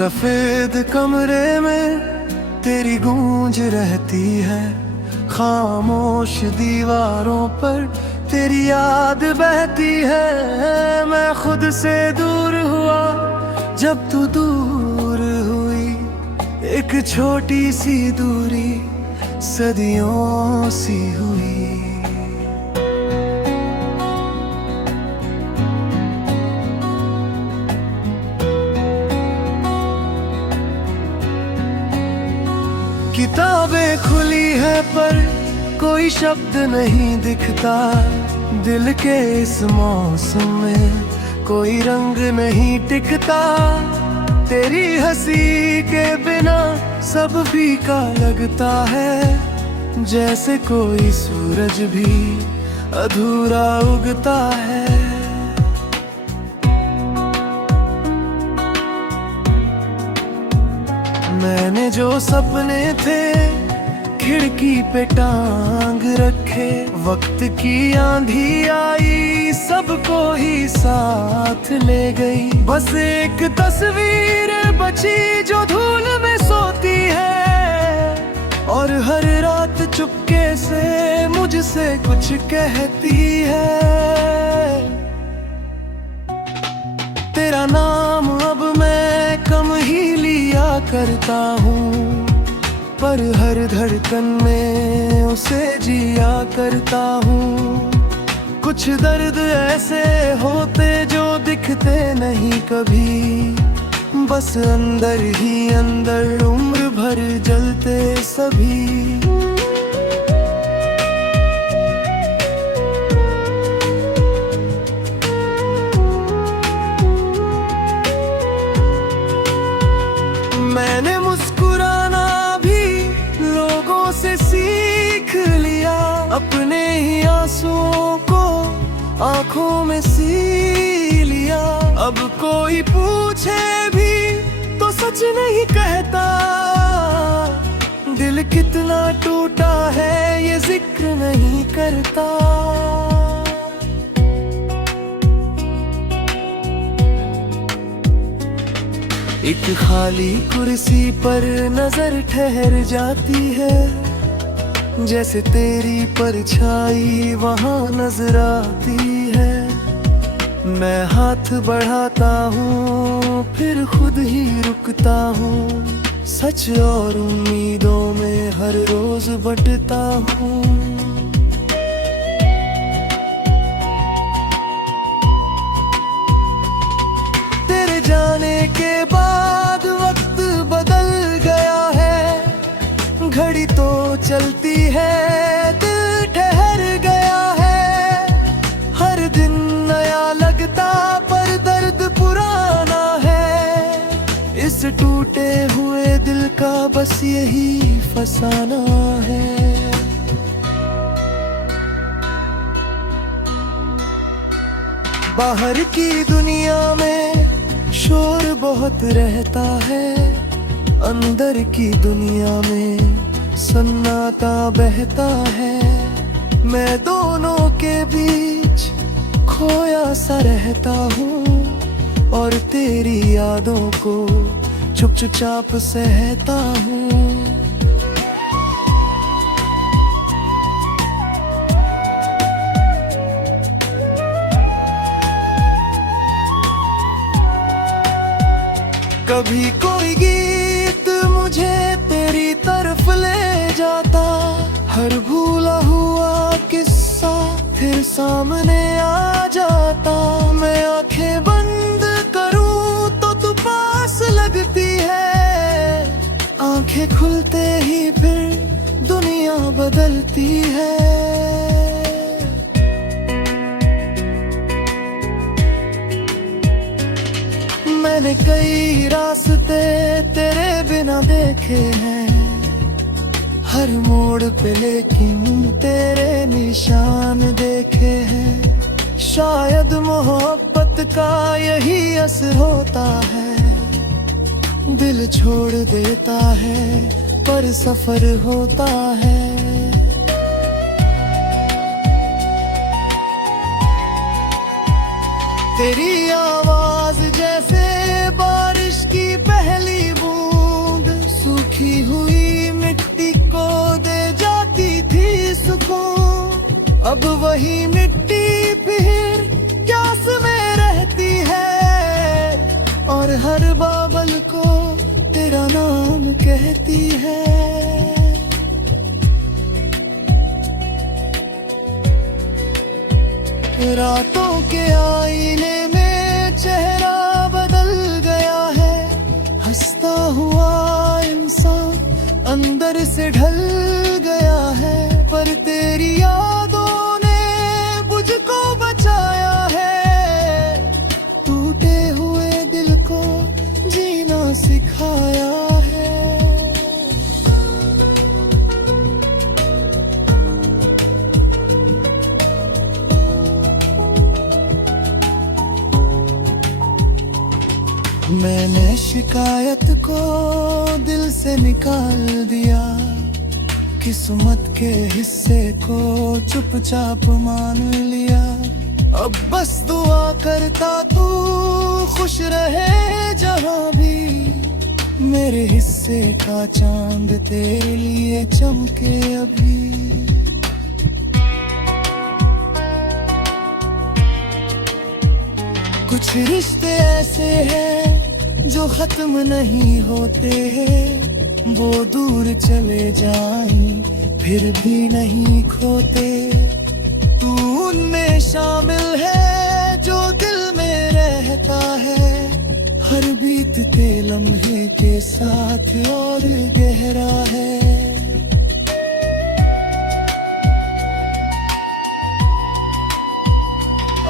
सफेद कमरे में तेरी गूंज रहती है, खामोश दीवारों पर तेरी याद बहती है। मैं खुद से दूर हुआ जब तू दूर हुई, एक छोटी सी दूरी सदियों सी हुई। किताबें खुली है पर कोई शब्द नहीं दिखता, दिल के इस मौसम में कोई रंग नहीं टिकता। तेरी हंसी के बिना सब फीका लगता है, जैसे कोई सूरज भी अधूरा उगता है। मैंने जो सपने थे खिड़की पे टांग रखे, वक्त की आंधी आई सबको ही साथ ले गई। बस एक तस्वीर बची जो धूल में सोती है, और हर रात चुपके से मुझसे कुछ कहती है। तेरा नाम अब मैं कम ही लिया करता हूँ, पर हर धड़कन में उसे जिया करता हूँ। कुछ दर्द ऐसे होते जो दिखते नहीं कभी, बस अंदर ही अंदर उम्र भर जलते सभी। मैंने मुस्कुराना भी लोगों से सीख लिया, अपने ही आंसुओं को आंखों में सी लिया। अब कोई पूछे भी तो सच नहीं कहता, दिल कितना टूटा है ये जिक्र नहीं करता। एक खाली कुर्सी पर नजर ठहर जाती है, जैसे तेरी परछाई वहां नजर आती है। मैं हाथ बढ़ाता हूँ फिर खुद ही रुकता हूँ, सच और उम्मीदों में हर रोज बंटता हूँ। तेरे जाने के बाद वक्त बदल गया है, घड़ी तो चलती है दिल ठहर गया है। हर दिन नया लगता पर दर्द पुराना है, इस टूटे हुए दिल का बस यही फसाना है। बाहर की दुनिया में शोर बहुत रहता है, अंदर की दुनिया में सन्नाटा बहता है। मैं दोनों के बीच खोया सा रहता हूँ, और तेरी यादों को चुपचाप सहता हूँ। कभी कोई गीत मुझे तेरी तरफ ले जाता, हर भूला हुआ किस्सा फिर सामने आ जाता। मैं आंखें बंद करूं तो तू पास लगती है, आंखें खुलते ही फिर दुनिया बदलती है। मैंने कई रास्ते तेरे बिना देखे हैं, हर मोड़ पे लेकिन तेरे निशान देखे हैं। शायद मोहब्बत का यही असर होता है, दिल छोड़ देता है पर सफर होता है। तेरी आवाज जैसे बारिश की पहली अब वही मिट्टी फिर प्यास में रहती है और हर बाबल को तेरा नाम कहती है। रातों के आईने में चेहरा बदल गया है, हंसता हुआ इंसान अंदर से ढल गया है। पर तेरी यादों ने मुझको बचाया है, टूटे हुए दिल को जीना सिखाया है। मैंने शिकायत को दिल से निकाल दिया, किस्मत के हिस्से को चुपचाप मान लिया। अब बस दुआ करता तू खुश रहे जहां भी, मेरे हिस्से का चांद तेरे लिए चमके अभी। कुछ रिश्ते ऐसे हैं जो खत्म नहीं होते, वो दूर चले जाएं फिर भी नहीं खोते। तू उनमें शामिल है जो दिल में रहता है, हर बीतते लम्हे के साथ और गहरा है।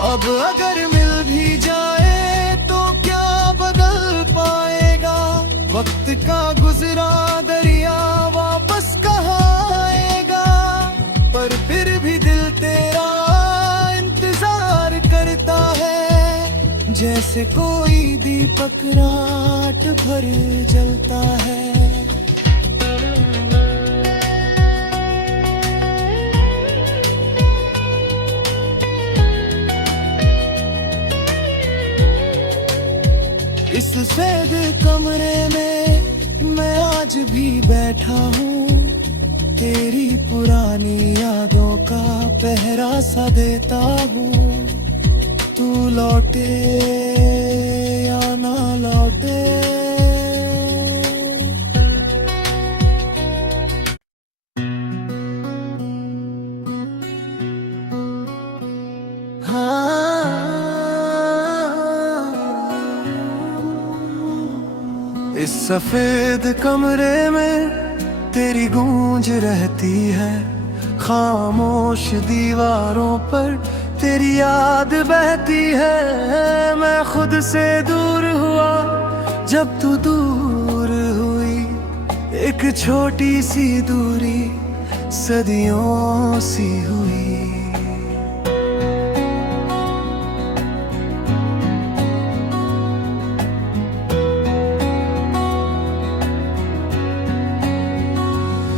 अब अगर मिल भी जाए तो क्या बदल पाएगा, वक्त का गुजरा दरिया वापस कहाँ आएगा। पर फिर भी दिल तेरा इंतजार करता है, जैसे कोई दीपक रात भर जलता है। इस सफेद कमरे में मैं आज भी बैठा हूँ, तेरी पुरानी यादों का पहरा सा देता हूँ। तू लौटे या ना लौटे, इस सफेद कमरे में तेरी गूंज रहती है, खामोश दीवारों पर तेरी याद बहती है। मैं खुद से दूर हुआ जब तू दूर हुई, एक छोटी सी दूरी सदियों सी हुई।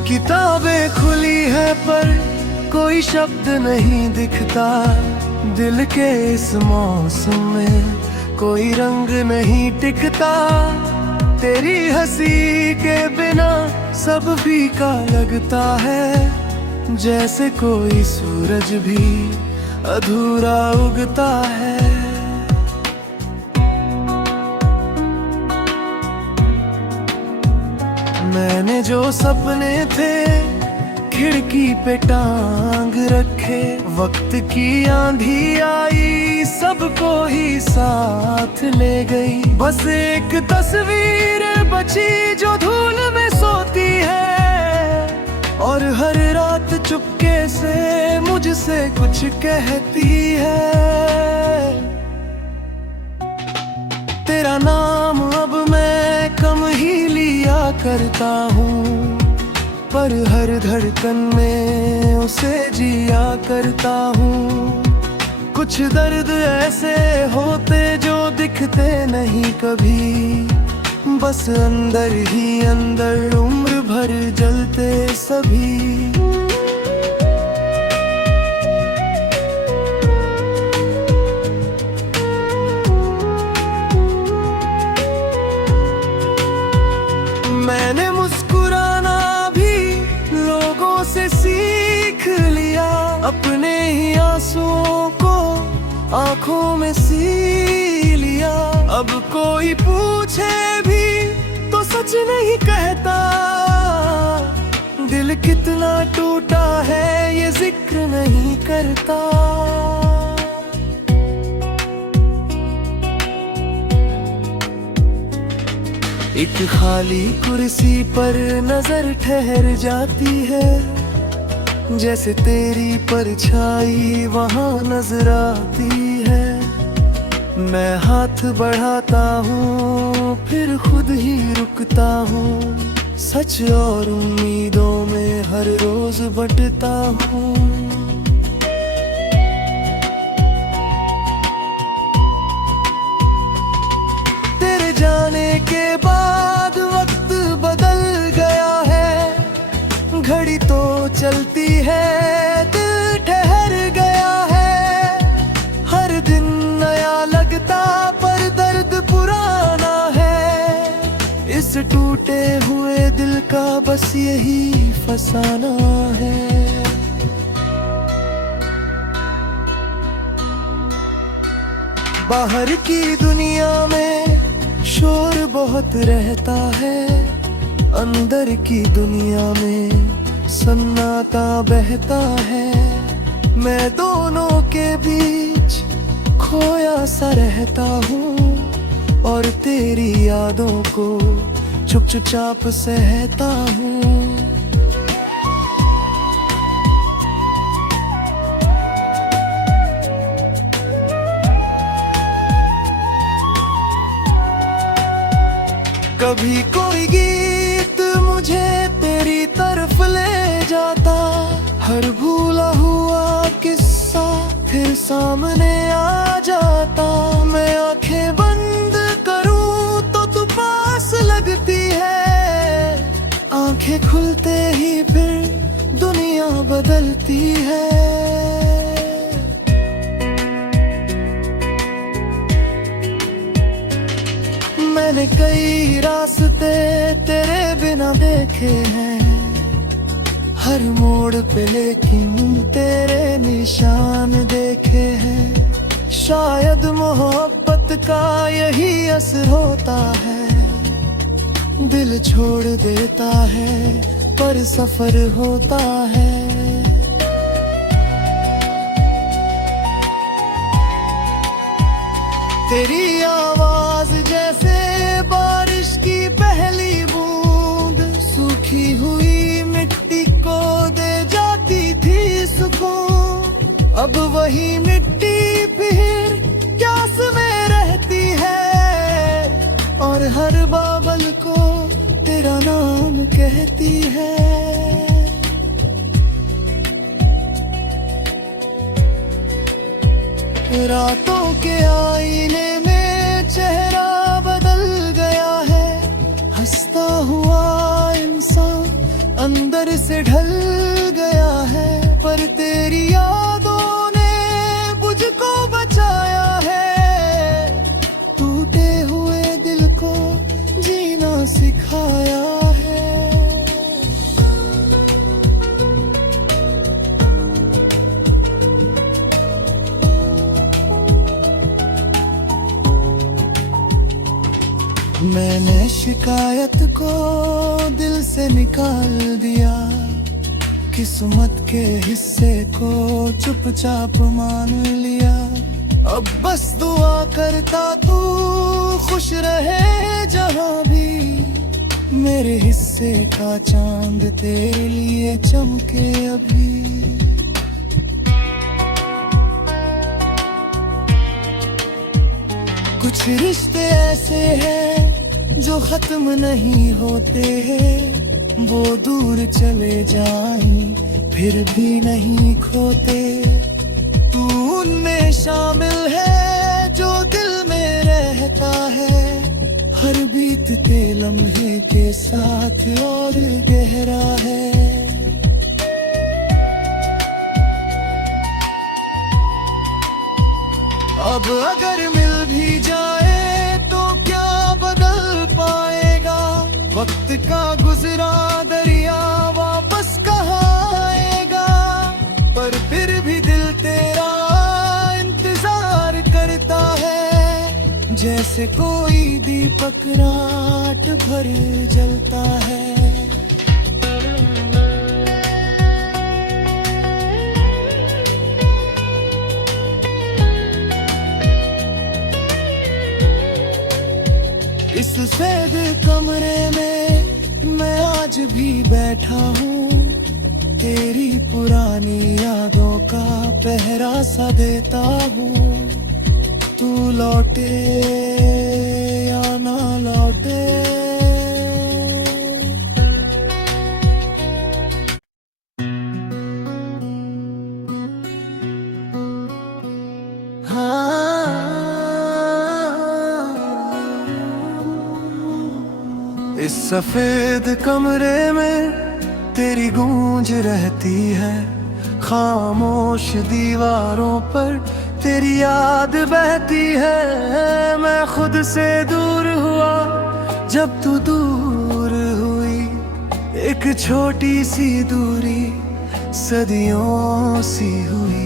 किताबें खुली है पर कोई शब्द नहीं दिखता, दिल के इस मौसम में कोई रंग नहीं टिकता। तेरी हंसी के बिना सब फीका लगता है, जैसे कोई सूरज भी अधूरा उगता है। मैंने जो सपने थे खिड़की पे टांग रखे, वक्त की आंधी आई सबको ही साथ ले गई। बस एक तस्वीर बची जो धूल में सोती है, और हर रात चुपके से मुझसे कुछ कहती है। तेरा नाम अब मैं कम ही लिया करता हूँ, पर हर धड़कन में उसे जिया करता हूँ। कुछ दर्द ऐसे होते जो दिखते नहीं कभी, बस अंदर ही अंदर उम्र भर जलते सभी। मैंने मुस्कुराना भी लोगों से सीख लिया, अपने आंखों में सी लिया। अब कोई पूछे भी तो सच नहीं कहता, दिल कितना टूटा है ये जिक्र नहीं करता। एक खाली कुर्सी पर नजर ठहर जाती है, जैसे तेरी परछाई वहां नजर आती है। मैं हाथ बढ़ाता हूँ फिर खुद ही रुकता हूँ, सच और उम्मीदों में हर रोज बंटता हूँ। तेरे जाने के बाद वक्त बदल गया है, घड़ी तो चलती है दिल ठहर गया है। हर दिन नया लगता पर दर्द पुराना है, इस टूटे हुए दिल का बस यही फसाना है। बाहर की दुनिया में शोर बहुत रहता है, अंदर की दुनिया में सन्नाटा बहता है। मैं दोनों के बीच खोया सा रहता हूँ और तेरी यादों को चुपचाप सहता हूँ। कभी कोई गीत मुझे तेरी तरफ ले जाता, हर भूला हुआ किस्सा फिर सामने आ जाता। मैं आंखें बंद करूं तो तू पास लगती है, आंखें खुलते ही फिर दुनिया बदलती है। मैंने कई रास्ते तेरे बिना देखे हैं, हर मोड़ पे लेकिन तेरे निशान देखे हैं। शायद मोहब्बत का यही असर होता है, दिल छोड़ देता है पर सफर होता है। तेरी आवाज जैसे बारिश की पहली बूंद, सूखी हुई मिट्टी को दे जाती थी सुकून। अब वही मिट्टी फिर प्यास में रहती है और हर बाबल को तेरा नाम कहती है। रातों के आईने में चेहरा बदल गया है, हंसता हुआ इंसान अंदर से ढल गया है। पर तेरी यादों ने मुझको बचाया है, टूटे हुए दिल को जीना सिखाया है। मैंने शिकायत को दिल से निकाल दिया, किस्मत के हिस्से को चुपचाप मान लिया। अब बस दुआ करता तू खुश रहे जहां भी, मेरे हिस्से का चांद तेरे लिए चमके अभी। कुछ रिश्ते ऐसे हैं जो खत्म नहीं होते, वो दूर चले जाएं फिर भी नहीं खोते। तू उनमें शामिल है जो दिल में रहता है, हर बीतते लम्हे के साथ और गहरा है। अब अगर मिल भी जाए तो क्या बदल पाएगा, वक्त का गुजरा दरिया वापस कहाँ आएगा। पर फिर भी दिल तेरा इंतजार जैसे कोई दीपक रात भर जलता है। इस सफेद कमरे में मैं आज भी बैठा हूँ, तेरी पुरानी यादों का पहरा सा देता हूँ। तू लौटे या ना लौटे, इस सफेद कमरे में तेरी गूंज रहती है, खामोश दीवारों पर तेरी याद बहती है। मैं खुद से दूर हुआ जब तू दूर हुई, एक छोटी सी दूरी सदियों सी हुई।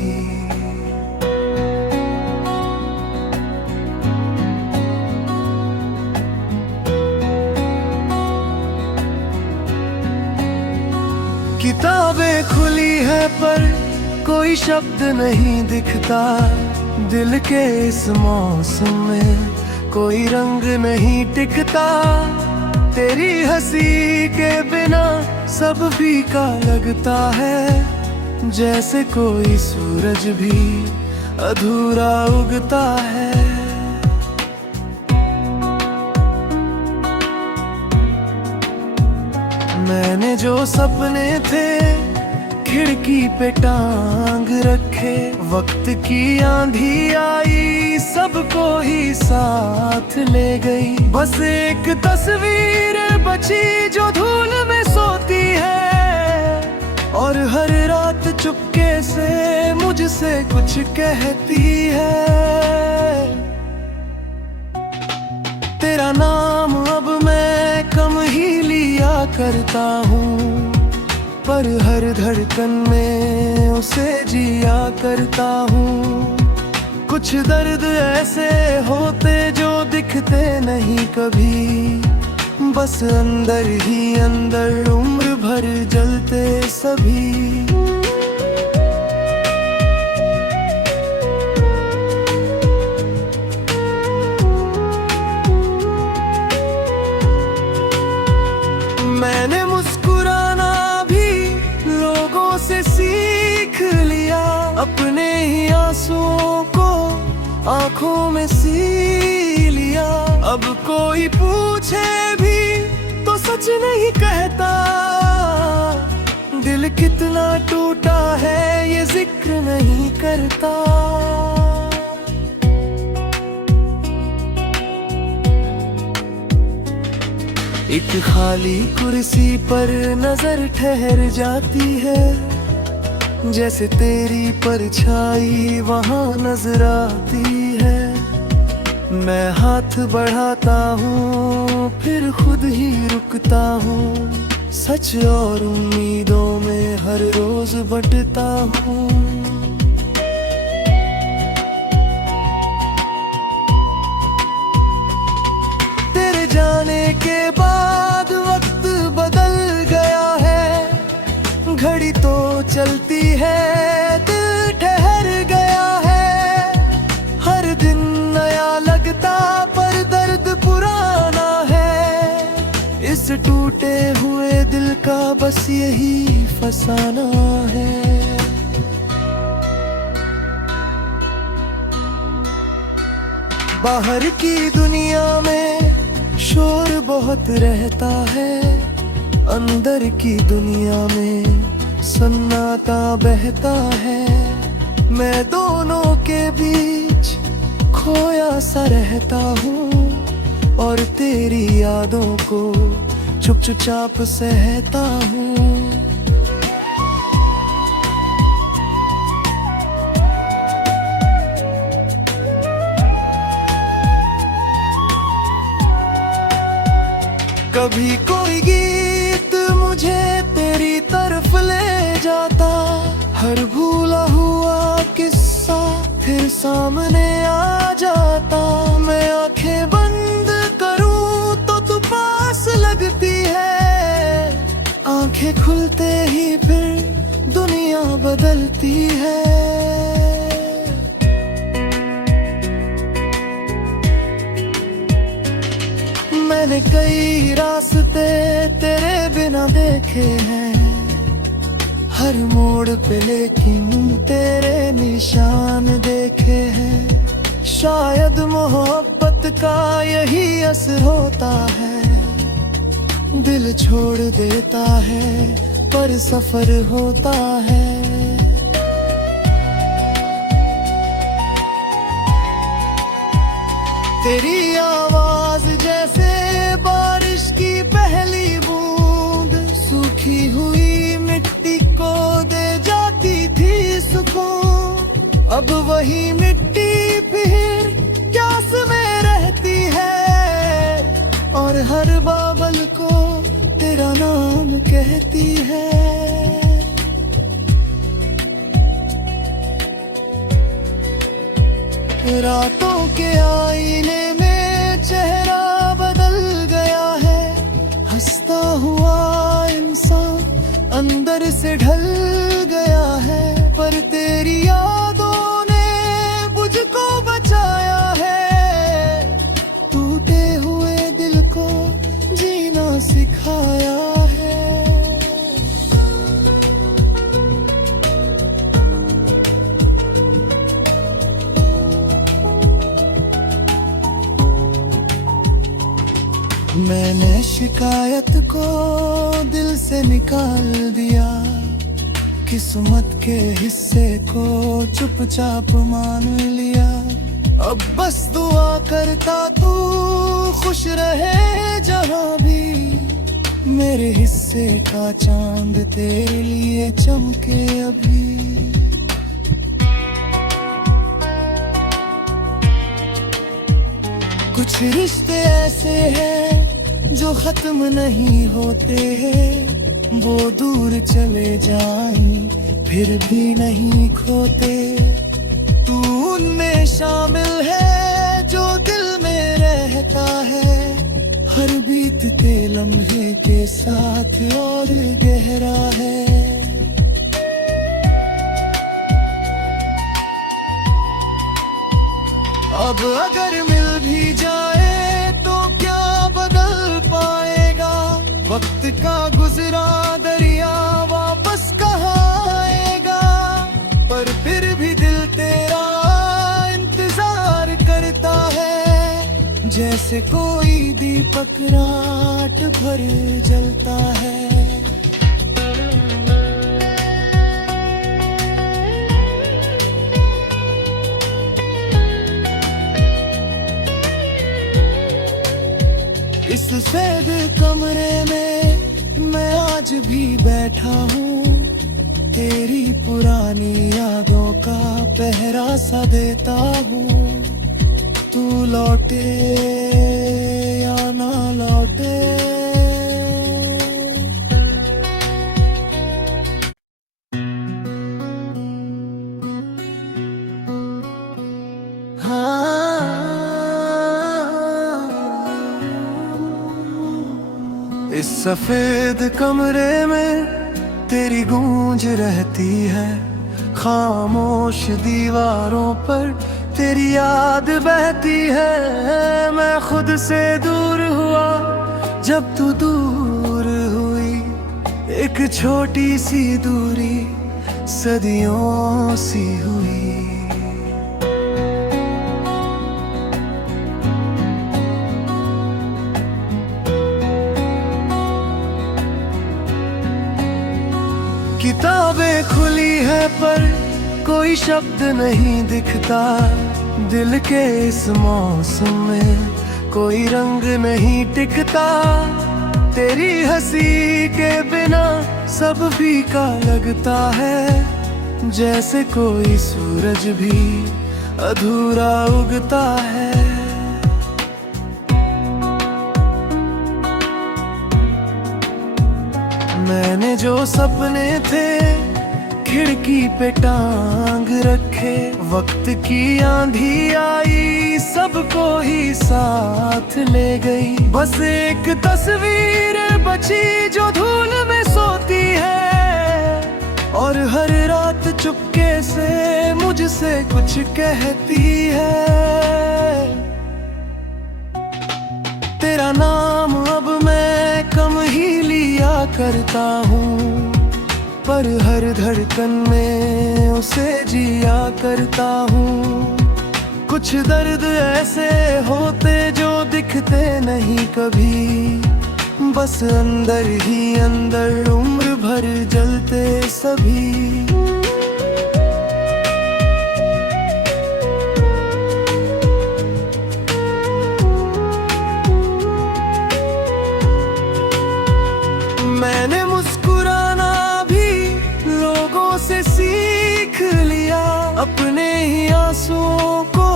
किताबें खुली है पर कोई शब्द नहीं दिखता, दिल के इस मौसम में कोई रंग नहीं टिकता। तेरी हंसी के बिना सब फीका लगता है, जैसे कोई सूरज भी अधूरा उगता है। मैंने जो सपने थे खिड़की पे टांग रखे, वक्त की आंधी आई सबको ही साथ ले गई। बस एक तस्वीर बची जो धूल में सोती है, और हर रात चुपके से मुझसे कुछ कहती है। तेरा नाम अब मैं कम ही लिया करता हूँ, पर हर धड़कन में उसे जिया करता हूँ। कुछ दर्द ऐसे होते जो दिखते नहीं कभी, बस अंदर ही अंदर उम्र भर जलते सभी। मैंने मुस्कुराना भी लोगों से सीख लिया, अपने ही आंसुओं को आंखों में सी लिया। अब कोई पूछे भी तो सच नहीं कहता, दिल कितना टूटा है ये जिक्र नहीं करता। एक खाली कुर्सी पर नजर ठहर जाती है, जैसे तेरी परछाई वहाँ नजर आती है। मैं हाथ बढ़ाता हूँ फिर खुद ही रुकता हूँ, सच और उम्मीदों में हर रोज बंटता हूँ। तेरे जाने के बाद वक्त बदल गया है, घड़ी तो चलती है दिल ठहर गया है। हर दिन नया लगता पर दर्द पुराना है, इस टूटे हुए दिल का बस यही फसाना है। बाहर की दुनिया में शोर बहुत रहता है, अंदर की दुनिया में सन्नाटा बहता है। मैं दोनों के बीच खोया सा रहता हूँ, और तेरी यादों को चुपचाप सहता हूँ। कभी कोई गीत मुझे तेरी तरफ ले जाता, हर भूला हुआ किस्सा फिर सामने आ जाता। मैं आंखें ही फिर दुनिया बदलती है। मैंने कई रास्ते तेरे बिना देखे हैं, हर मोड़ पे लेकिन तेरे निशान देखे हैं। शायद मोहब्बत का यही असर होता है, दिल छोड़ देता है पर सफर होता है। तेरी आवाज जैसे बारिश की पहली बूंद, सूखी हुई मिट्टी को दे जाती थी सुकून। अब वही मिट्टी फिर प्यास में रहती है, और हर बाबल को तेरा नाम कहती है। रातों के आईने में चेहरा बदल गया है, हंसता हुआ इंसान अंदर से ढल गया है। पर तेरी यादों ने मुझको बचाया है, टूटे हुए दिल को जीना सिखाया है। मैंने शिकायत को दिल से निकाल दिया, किस्मत के हिस्से को चुपचाप मान लिया। अब बस दुआ करता तू खुश रहे जहां भी, मेरे हिस्से का चांद तेरे लिए चमके अभी। कुछ रिश्ते ऐसे हैं जो खत्म नहीं होते, वो दूर चले जाएं फिर भी नहीं खोते। तू उनमें शामिल है जो दिल में रहता है, हर बीतते लम्हे के साथ और गहरा है। अब अगर मिल भी जाए तो क्या बदल पाएगा, वक्त का गुजरा दरिया वापस कहाँ आएगा। पर फिर भी दिल तेरा इंतजार करता है, जैसे कोई दीपक रात भर जलता है। इस सफेद कमरे में मैं आज भी बैठा हूँ, तेरी पुरानी यादों का पहरा सा देता हूँ। तू लौटे या ना लौटे, इस सफेद कमरे में तेरी गूंज रहती है, खामोश दीवारों पर तेरी याद बहती है। मैं खुद से दूर हुआ जब तू दूर हुई, एक छोटी सी दूरी सदियों सी हुई। किताबें खुली है पर कोई शब्द नहीं दिखता, दिल के इस मौसम में कोई रंग नहीं टिकता। तेरी हंसी के बिना सब फीका लगता है, जैसे कोई सूरज भी अधूरा उगता है। मैंने जो सपने थे खिड़की पे टांग रखे, वक्त की आंधी आई सबको ही साथ ले गई। बस एक तस्वीर बची जो धूल में सोती है, चुपके से मुझसे कुछ कहती है। तेरा नाम अब मैं कम ही लिया करता हूँ, पर हर धड़कन में उसे जिया करता हूँ। कुछ दर्द ऐसे होते जो दिखते नहीं कभी, बस अंदर ही अंदर उम्र भर जलते सभी। मैंने मुस्कुराना भी लोगों से सीख लिया, अपने ही आंसुओं को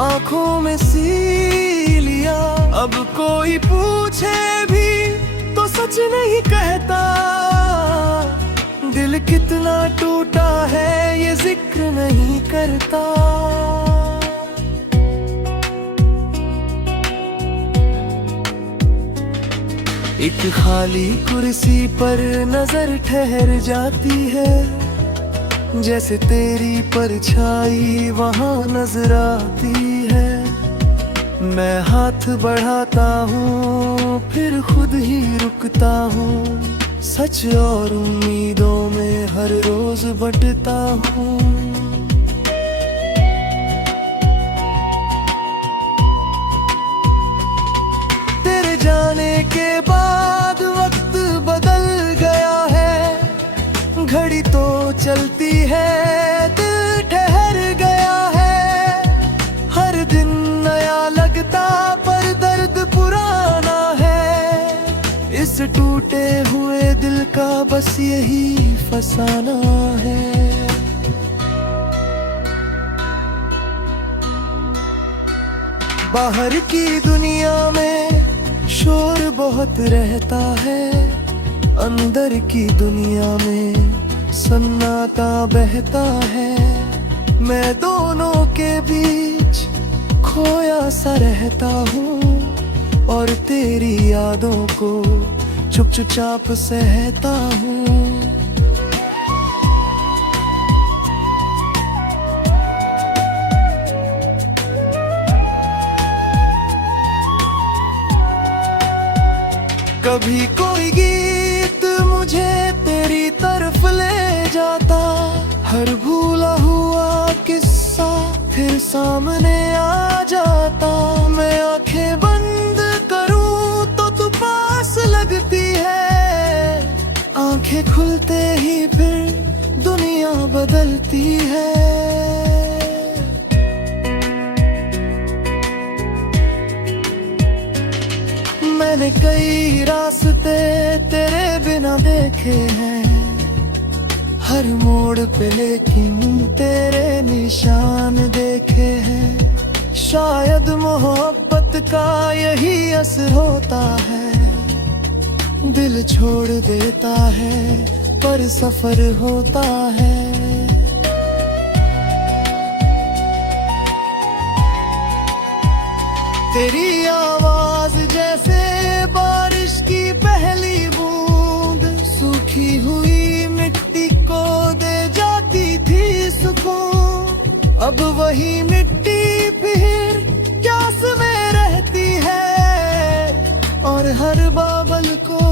आंखों में सी लिया। अब कोई पूछे भी तो सच नहीं कहता, दिल कितना टूटा है ये जिक्र नहीं करता। एक खाली कुर्सी पर नजर ठहर जाती है, जैसे तेरी परछाई वहां नजर आती है। मैं हाथ बढ़ाता हूँ फिर खुद ही रुकता हूँ, सच और उम्मीदों में हर रोज बंटता हूँ। तेरे जाने के बाद वक्त बदल गया है, घड़ी तो चलती है दिल ठहर गया है। हर दिन नया लगता पर दर्द पुराना है, इस टूटे हुए दिल का बस यही फसाना है। बाहर की दुनिया में शोर बहुत रहता है, अंदर की दुनिया में सन्नाटा बहता है। मैं दोनों के बीच खोया सा रहता हूँ, और तेरी यादों को चुपचाप सहता हूँ। कभी कोई गीत मुझे तेरी तरफ ले जाता, हर भूला हुआ किस्सा फिर सामने आ जाता। मैं आंखें बंद करूं तो तू पास लगती है, आंखें खुलते ही फिर दुनिया बदलती है। मैंने कई रास्ते तेरे बिना देखे हैं, हर मोड़ पे लेकिन तेरे निशान देखे हैं। शायद मोहब्बत का यही असर होता है, दिल छोड़ देता है पर सफर होता है। तेरी आवाज जैसे बारिश की पहली बूंद, सूखी हुई मिट्टी को दे जाती थी सुकून। अब वही मिट्टी फिर प्यास में रहती है, और हर बाबल को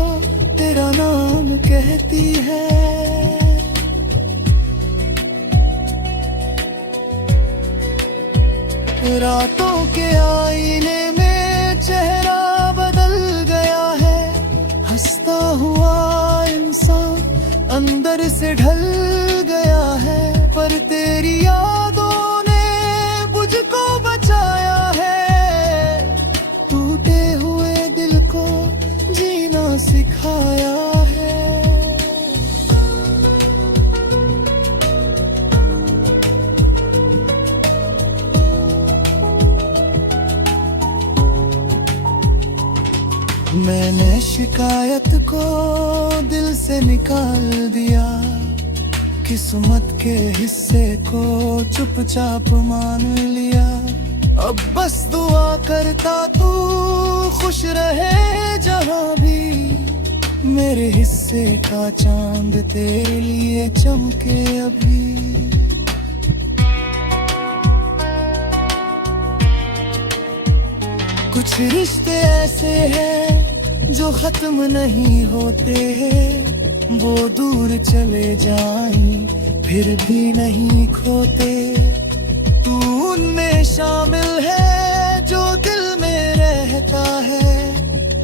तेरा नाम कहती है। रातों के आईने में चेहरा बदल गया है, हंसता हुआ इंसान अंदर से ढल गया है। पर तेरी यादों ने मुझको बचाया है, टूटे हुए दिल को जीना सिखाया है। मैंने शिकायत को दिल से निकाल दिया, किस्मत के हिस्से को चुपचाप मान लिया। अब बस दुआ करता तू खुश रहे जहाँ भी, मेरे हिस्से का चांद तेरे लिए चमके अभी। कुछ रिश्ते ऐसे हैं जो खत्म नहीं होते, वो दूर चले जाएं फिर भी नहीं खोते। तू उनमें शामिल है जो दिल में रहता है,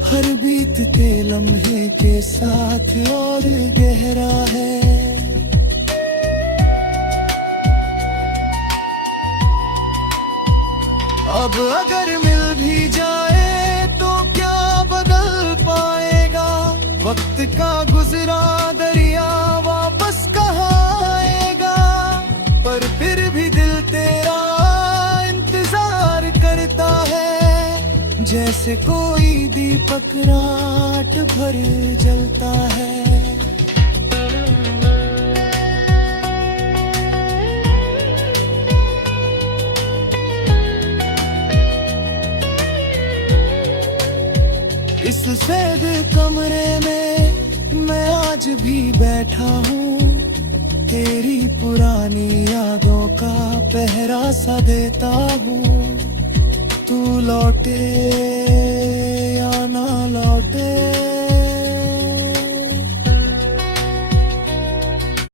हर बीतते लम्हे के साथ और गहरा है। अब अगर मिल भी जाए तो क्या बदल पाएगा, वक्त का गुजरा दरिया वापस कहाँ आएगा। पर फिर भी दिल तेरा इंतजार करता है, जैसे कोई दीपक रात भर जलता है। इस सफेद कमरे में मैं आज भी बैठा हूँ, तेरी पुरानी यादों का पहरा सा देता हूँ। तू लौटे